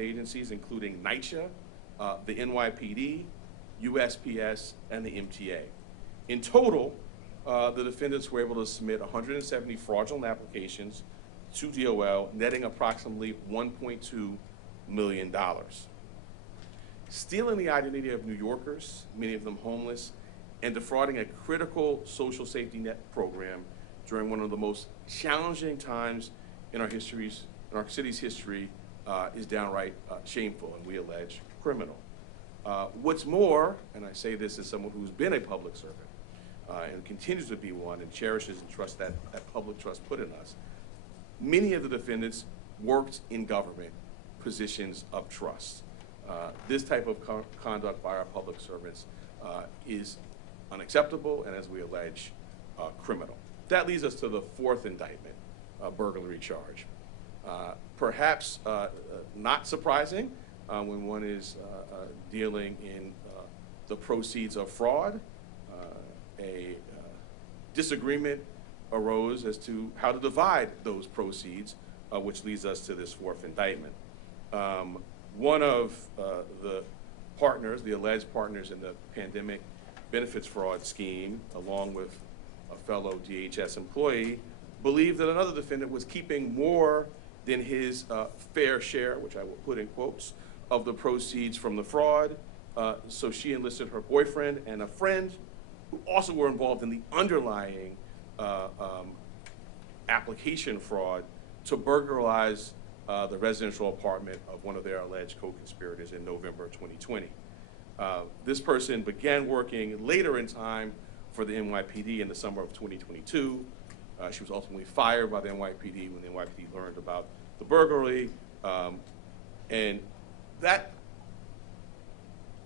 agencies, including NYCHA, the NYPD, USPS, and the MTA. In total, the defendants were able to submit 170 fraudulent applications to DOL, netting approximately $1.2 million. Stealing the identity of New Yorkers, many of them homeless, and defrauding a critical social safety net program during one of the most challenging times in our city's history is downright shameful, and we allege criminal. What's more, and I say this as someone who's been a public servant and continues to be one and cherishes and trusts that public trust put in us, many of the defendants worked in government positions of trust. This type of conduct by our public servants is unacceptable and, as we allege, criminal. That leads us to the fourth indictment, burglary charge. Perhaps not surprising when one is dealing in the proceeds of fraud. A disagreement arose as to how to divide those proceeds, which leads us to this fourth indictment. One of the partners, the alleged partners in the pandemic benefits fraud scheme, along with a fellow DHS employee, believed that another defendant was keeping more than his fair share, which I will put in quotes, of the proceeds from the fraud. So she enlisted her boyfriend and a friend who also were involved in the underlying application fraud to burglarize the residential apartment of one of their alleged co-conspirators in November 2020. This person began working later in time for the NYPD in the summer of 2022. She was ultimately fired by the NYPD when the NYPD learned about the burglary. And that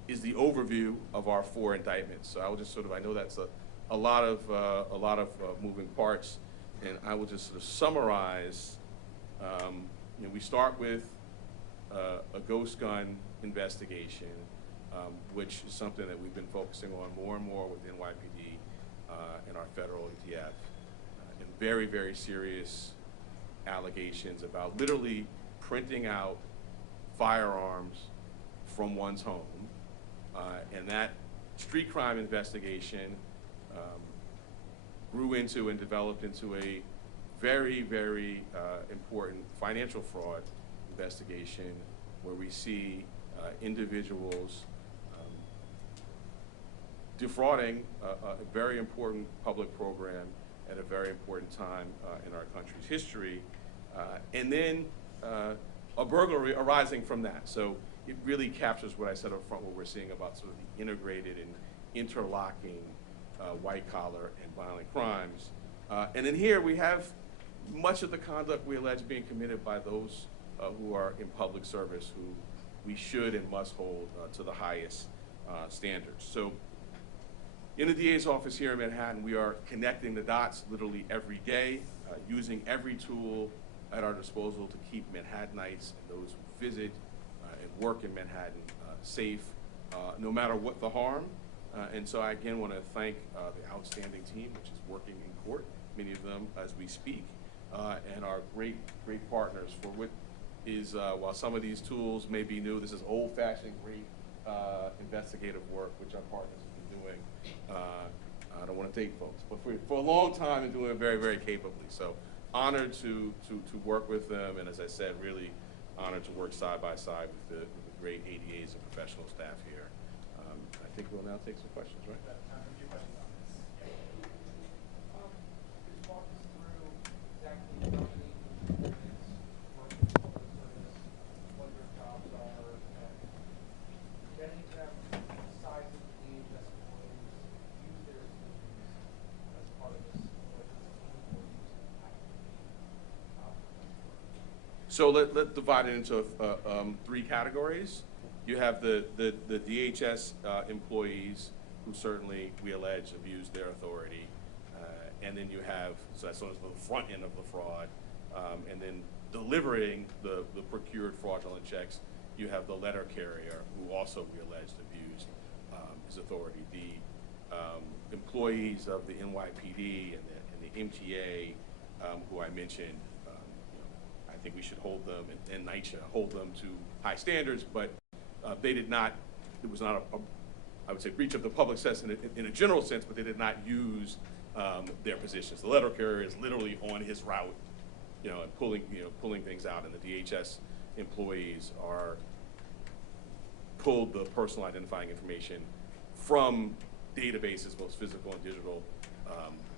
is the overview of our four indictments. So I will just I know that's a lot of moving parts, and I will just sort of summarize. We start with a ghost gun investigation, which is something that we've been focusing on more and more with NYPD and our federal ETF, and very, very serious allegations about literally printing out firearms from one's home. And that street crime investigation grew into and developed into a very, very important financial fraud investigation where we see individuals defrauding a very important public program at a very important time in our country's history, and then a burglary arising from that. So it really captures what I said up front, what we're seeing about sort of the integrated and interlocking white collar and violent crimes. And then here we have much of the conduct we allege being committed by those who are in public service, who we should and must hold to the highest standards. So in the DA's office here in Manhattan, we are connecting the dots literally every day, using every tool at our disposal to keep Manhattanites and those who visit and work in Manhattan safe, no matter what the harm. And so I again want to thank the outstanding team, which is working in court, many of them as we speak, and our great partners for what is, while some of these tools may be new, this is old-fashioned, great investigative work, which our partners have been doing. I don't want to date folks, but for a long time and doing it very, very capably. So honored to work with them, and as I said, really honored to work side by side with the great ADAs and professional staff here. I think we'll now take some questions, right? So let's divide it into three categories. You have the DHS employees who certainly, we allege, abused their authority. And then you have, so that's sort of the front end of the fraud. And then delivering the procured fraudulent checks, you have the letter carrier who also, we allege, abused his authority. The employees of the NYPD and the MTA, who I mentioned, I think we should hold them, and NYCHA hold them to high standards, but they did not, it was not I would say, breach of the public sense in a general sense, but they did not use their positions. The letter carrier is literally on his route, and pulling things out, and the DHS employees pulled the personal identifying information from databases, both physical and digital,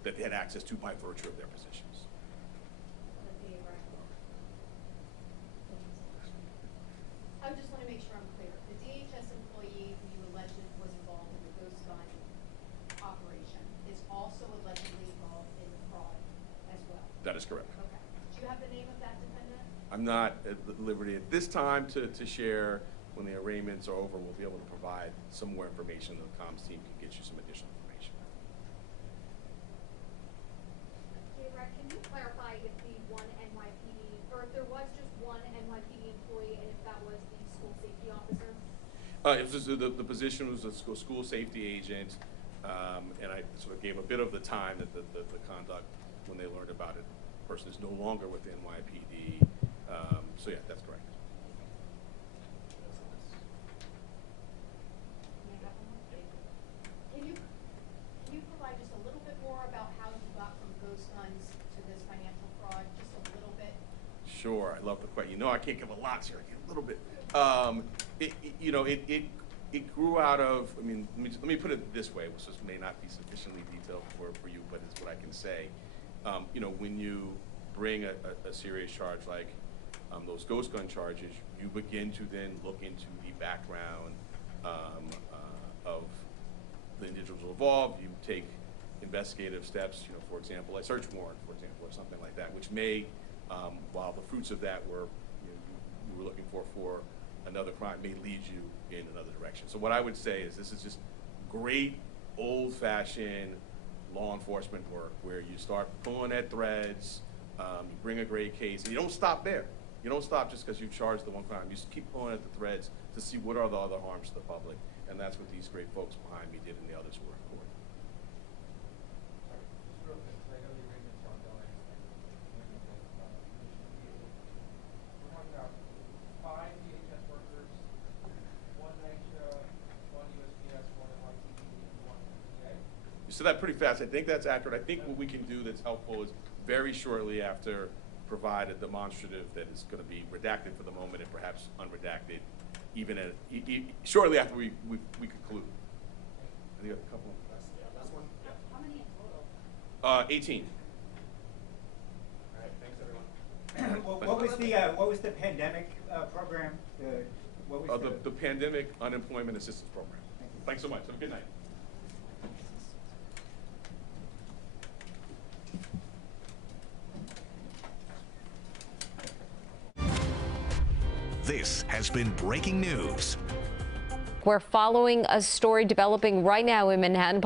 that they had access to by virtue of their positions. I just want to make sure I'm clear. The DHS employee who you alleged was involved in the ghost gun operation is also allegedly involved in the fraud as well? That is correct. Okay. Do you have the name of that defendant? I'm not at liberty at this time to share. When the arraignments are over, we'll be able to provide some more information. The comms team can get you some additional information. Can you clarify if the one NYPD, or if there was just one NYPD employee, and if that was the school safety officer? It was just the position was a school safety agent, and I sort of gave a bit of the time that the conduct when they learned about it. The person is no longer with the NYPD. So yeah, that's correct. Can you provide just a little bit more about how you got from ghost guns to this financial fraud? Just a little bit. Sure, I love the question. I can't give a lot here. I give a little bit. It grew out of. I mean, let me put it this way, which may not be sufficiently detailed for you, but it's what I can say. When you bring a serious charge like those ghost gun charges, you begin to then look into the background of the individuals involved. You take investigative steps, for example, a search warrant, for example, or something like that, which may, while the fruits of that were, you were looking for another crime, may lead you in another direction. So what I would say is this is just great old-fashioned law enforcement work where you start pulling at threads, you bring a great case, and you don't stop there. You don't stop just because you charged the one crime. You just keep pulling at the threads to see what are the other harms to the public, and that's what these great folks behind me did and the others who were in court. Just real quick, because I know the arraignment's ongoing. We're talking about 5 DHS workers, 1 NYCHA, 1 USPS, 1 NYC, and 1 PA. You said that pretty fast. I think that's accurate. I think what we can do that's helpful is very shortly after provide a demonstrative that is going to be redacted for the moment and perhaps unredacted even shortly after we conclude. I think I have a couple. Last one. Yeah. How many in total? 18. All right, thanks everyone. What was the pandemic program? What was The Pandemic Unemployment Assistance Program. Thanks so much. Have a good night. This has been breaking news. We're following a story developing right now in Manhattan.